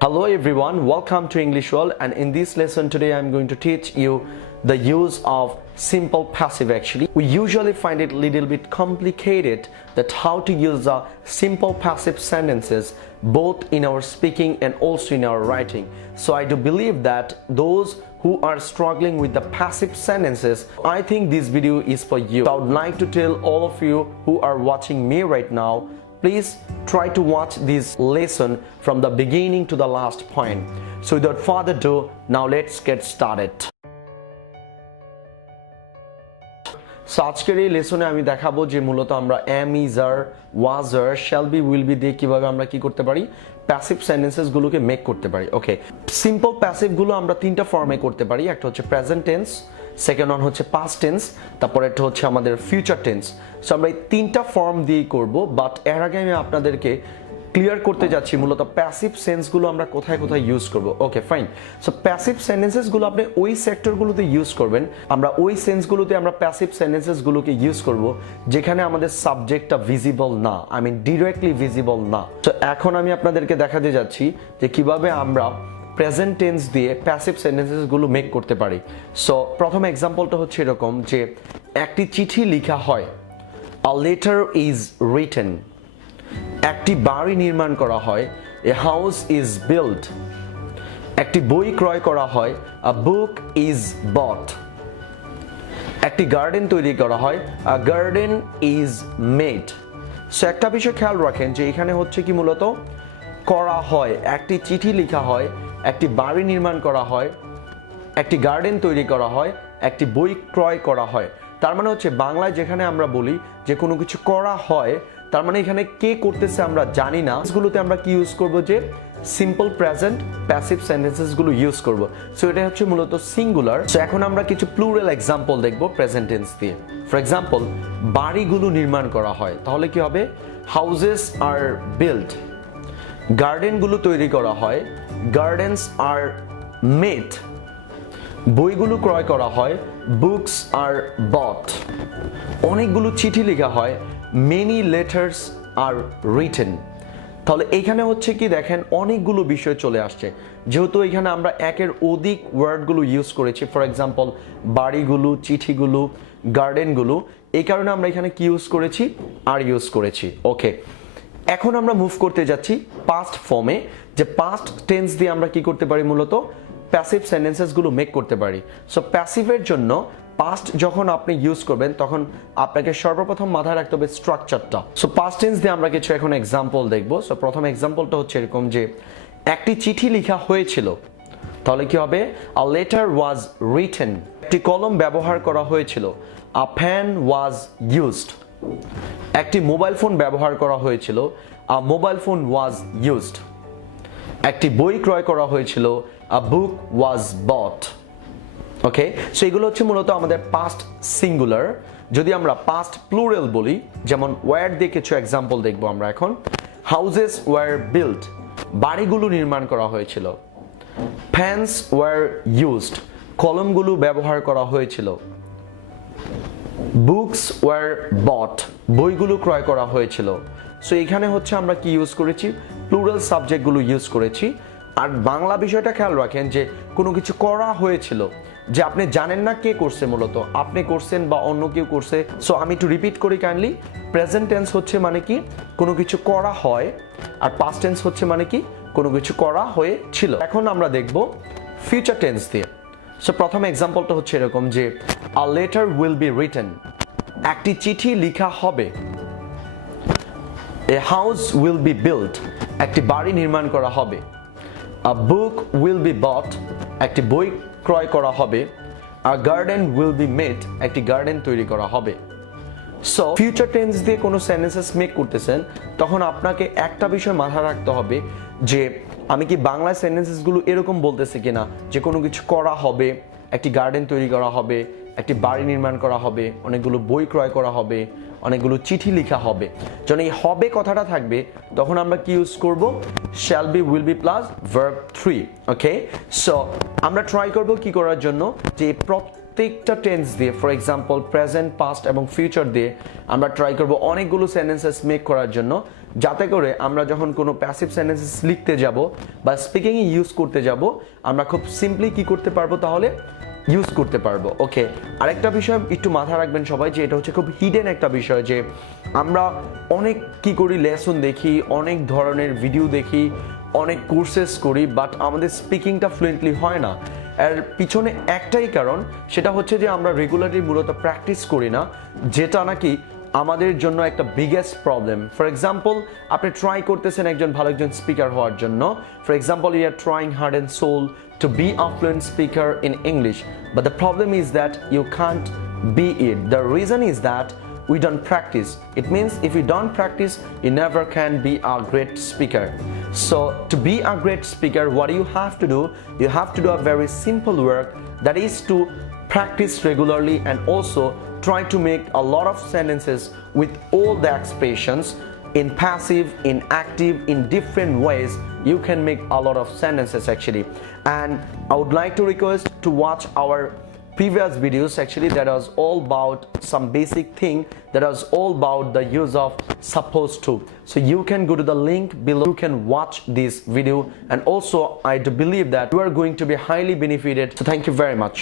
Hello everyone, welcome to English World, and in this lesson today I'm going to teach you the use of simple passive. Actually, we usually find it a little bit complicated that how to use the simple passive sentences both in our speaking and also in our writing. So I do believe that those who are struggling with the passive sentences, I think this video is for you. So I would like to tell all of you who are watching me right now, please try to watch this lesson from the beginning to the last point. So without further ado, now let's get started. So আজকের এই লেসনে আমি দেখাবো যে মূলত আমরা am, is, are, was, are, shall be, will be দিয়ে কিভাবে আমরা কি করতে পারি প্যাসিভ সেন্টেন্সেস গুলোকে মেক করতে পারি। ওকে, সিম্পল প্যাসিভ গুলো আমরা তিনটা ফর্মে করতে পারি। একটা হচ্ছে প্রেজেন্ট টেন্স, সেকেন্ড ওয়ান হচ্ছে পাস্ট টেন্স, তারপরে একটা হচ্ছে আমাদের ফিউচার টেন্স। সো আমরা এই তিনটা ফর্ম দিয়েই করব, বাট এর আগে আমি আপনাদেরকে ক্লিয়ার করতে যাচ্ছি মূলত প্যাসিভ সেন্সগুলো আমরা কোথায় কোথায় ইউজ করব। Okay fine. সো প্যাসিভ সেন্টেন্সেসগুলো আপনি ওই সেক্টরগুলোতে ইউজ করবেন, আমরা ওই সেন্সগুলোতে আমরা প্যাসিভ সেন্টেন্সেসগুলোকে ইউজ করব যেখানে আমাদের সাবজেক্টটা ভিজিবল না, আই মিন ডিরেক্টলি ভিজিবল না। তো এখন আমি আপনাদেরকে দেখাতে যাচ্ছি যে কিভাবে আমরা প্রেজেন্ট টেন্স দিয়ে প্যাসিভ সেন্টেন্সেসগুলো মেক করতে পারি। সো প্রথম এক্সাম্পলটা হচ্ছে এরকম যে একটি চিঠি লেখা হয়, আ লেটার ইজ রিটেন। একটি বাড়ি নির্মাণ করা হয়, এ হাউস ইজ বিল্ট। একটি বই ক্রয় করা হয়, আ বুক ইজ বট। একটি গার্ডেন তৈরি করা হয়, আ গার্ডেন ইজ মেড। সো একটা বিষয় খেয়াল রাখেন যে এখানে হচ্ছে কি মূলত করা হয়, একটি চিঠি লেখা হয়, একটি বাড়ি নির্মাণ করা হয়, একটি গার্ডেন তৈরি করা হয়, একটি বই ক্রয় করা হয়। তার মানে হচ্ছে বাংলায় যেখানে আমরা বলি যে কোনো কিছু করা হয়, তার মানে এখানে কে করতেছে আমরা জানি না, এগুলোতে আমরা কি ইউজ করব যে সিম্পল প্রেজেন্ট প্যাসিভ সেন্টেন্সেস গুলো ইউজ করব। সো এটা হচ্ছে মূলত সিঙ্গুলার। সো এখন আমরা কিছু প্লুরাল এক্সাম্পল দেখব প্রেজেন্ট টেন্স দিয়ে। ফর এক্সাম্পল, বাড়িগুলো নির্মাণ করা হয়, তাহলে কি হবে হাউজেস আর বিল্ট। গার্ডেনগুলো তৈরি করা হয়, গার্ডেন্স আর মেড। বইগুলো ক্রয় করা হয়, বুকস আর বট। অনেকগুলো চিঠি লেখা হয়, মেনি লেটার্স আর রিটেন। তাহলে এখানে হচ্ছে কি দেখেন অনেকগুলো বিষয় চলে আসছে, যেহেতু এখানে আমরা একের অধিক ওয়ার্ডগুলো ইউজ করেছি। ফর এক্সাম্পল বাড়িগুলো, চিঠিগুলো, গার্ডেনগুলো, এই কারণে আমরা এখানে কি ইউজ করেছি আর ইউজ করেছি। ওকে, এখন আমরা মুভ করতে যাচ্ছি পাস্ট ফর্মে, যে পাস্ট টেন্স দিয়ে আমরা কি করতে পারি মূলত প্যাসিভ সেন্টেন্সেসগুলো মেক করতে পারি। সো প্যাসিভের জন্য পাস্ট যখন আপনি ইউজ করবেন তখন আপনাকে সর্বপ্রথম মাথায় রাখতে হবে স্ট্রাকচারটা। সো পাস্ট টেন্স দিয়ে আমরা কিছু এখন এক্সাম্পল দেখব। সো প্রথম এক্সাম্পলটা হচ্ছে এরকম যে একটি চিঠি লেখা হয়েছিল, তাহলে কি হবে আ লেটার ওয়াজ রিটেন। একটি কলম ব্যবহার করা হয়েছিল, আ পেন ওয়াজ ইউজড। একটি মোবাইল ফোন ব্যবহার করা হয়েছিল, আ মোবাইল ফোন ওয়াজ ইউজড। একটি বই ক্রয় করা হয়েছিল, আ বুক ওয়াজ বট। ওকে, সো এগুলো হচ্ছে মূলত আমাদের পাস্ট সিঙ্গুলার। যদি আমরা পাস্ট প্লুরাল বলি, যেমন ওয়ার দিয়ে কিছু এক্সাম্পল দেখবো আমরা এখন। হাউজেস ওয়ার বিল্ট, বাড়িগুলো নির্মাণ করা হয়েছিল। পেন্স ওয়ার ইউজড, কলমগুলো ব্যবহার করা হয়েছিল। বুকস ওয়ার বট, বইগুলো ক্রয় করা হয়েছিল। সো এখানে হচ্ছে আমরা কি ইউজ করেছি প্লুরাল সাবজেক্টগুলো ইউজ করেছি। আর বাংলা বিষয়টা খেয়াল রাখেন যে কোনো কিছু করা হয়েছিল, যে আপনি জানেন না কে করছে, মূলত আপনি করছেন বা অন্য কেউ করছে। সো আমি একটু রিপিট করি কাইন্ডলি, প্রেজেন্ট টেন্স হচ্ছে মানে কি কোনো কিছু করা হয়, আর পাস্ট টেন্স হচ্ছে মানে কি কোনো কিছু করা হয়েছিল। এখন আমরা দেখব ফিউচার টেন্স দিয়ে। সো প্রথম এক্সাম্পলটা হচ্ছে এরকম যে a letter will be written. একটি চিঠি লেখা হবে। A house will be built, একটি বাড়ি নির্মাণ করা হবে। আ বুক উইল বি বট, একটি বই ক্রয় করা হবে। আ গার্ডেন উইল বি মেড, একটি গার্ডেন তৈরি করা হবে। সো ফিউচার টেন্স দিয়ে কোনো সেন্টেন্সেস মেক করতেছেন তখন আপনাকে একটা বিষয় মাথায় রাখতে হবে যে আমি কি বাংলা সেন্টেন্সেসগুলো এরকম বলতেছি কিনা যে কোনো কিছু করা হবে, একটি গার্ডেন তৈরি করা হবে, একটি বাড়ি নির্মাণ করা হবে, অনেকগুলো বই ক্রয় করা হবে, অনেকগুলো চিঠি লেখা হবে। যখন এই হবে কথাটা থাকবে তখন আমরা কি ইউজ করব shall be, will be plus verb 3। Okay, so আমরা ট্রাই করব কি করার জন্য যে প্রত্যেকটা টেন্স দিয়ে, ফর এক্সাম্পল প্রেজেন্ট, পাস্ট এবং ফিউচার দিয়ে আমরা ট্রাই করব অনেকগুলো সেন্টেন্সেস মেক করার জন্য যাতে করে আমরা যখন কোনো প্যাসিভ সেন্টেন্সেস লিখতে যাব বা স্পিকিং এ ইউজ করতে যাব আমরা খুব সিম্পলি কি করতে পারবো তাহলে ইউজ করতে পারবো। ওকে, আরেকটা বিষয় একটু মাথায় রাখবেন সবাই যে এটা হচ্ছে খুব হিডেন একটা বিষয় যে আমরা অনেক কি করি লেসন দেখি, অনেক ধরনের ভিডিও দেখি, অনেক কোর্সেস করি, বাট আমাদের স্পিকিংটা ফ্লুয়েন্টলি হয় না। এর পিছনে একটাই কারণ, সেটা হচ্ছে যে আমরা রেগুলারলি মূলত প্র্যাকটিস করি না, যেটা নাকি আমাদের জন্য একটা বিগেস্ট প্রবলেম। ফর এক্সাম্পল, আপনি ট্রাই করতেছেন ভালো একজন স্পিকার হওয়ার জন্য। For example, you are trying hard and soul to be a fluent speaker in English, but the problem is that you can't be it. The reason is that we don't practice. It means if you don't practice, you never can be a great speaker. So to be a great speaker, what do you have to do? You have to do a very simple work, that is to practice regularly and also try to make a lot of sentences with all the expressions in passive, in active, in different ways. You can make a lot of sentences actually. And I would like to request to watch our previous videos actually, that was all about some basic thing, that was all about the use of supposed to. So you can go to the link below, you can watch this video, and also I do believe that you are going to be highly benefited. So thank you very much.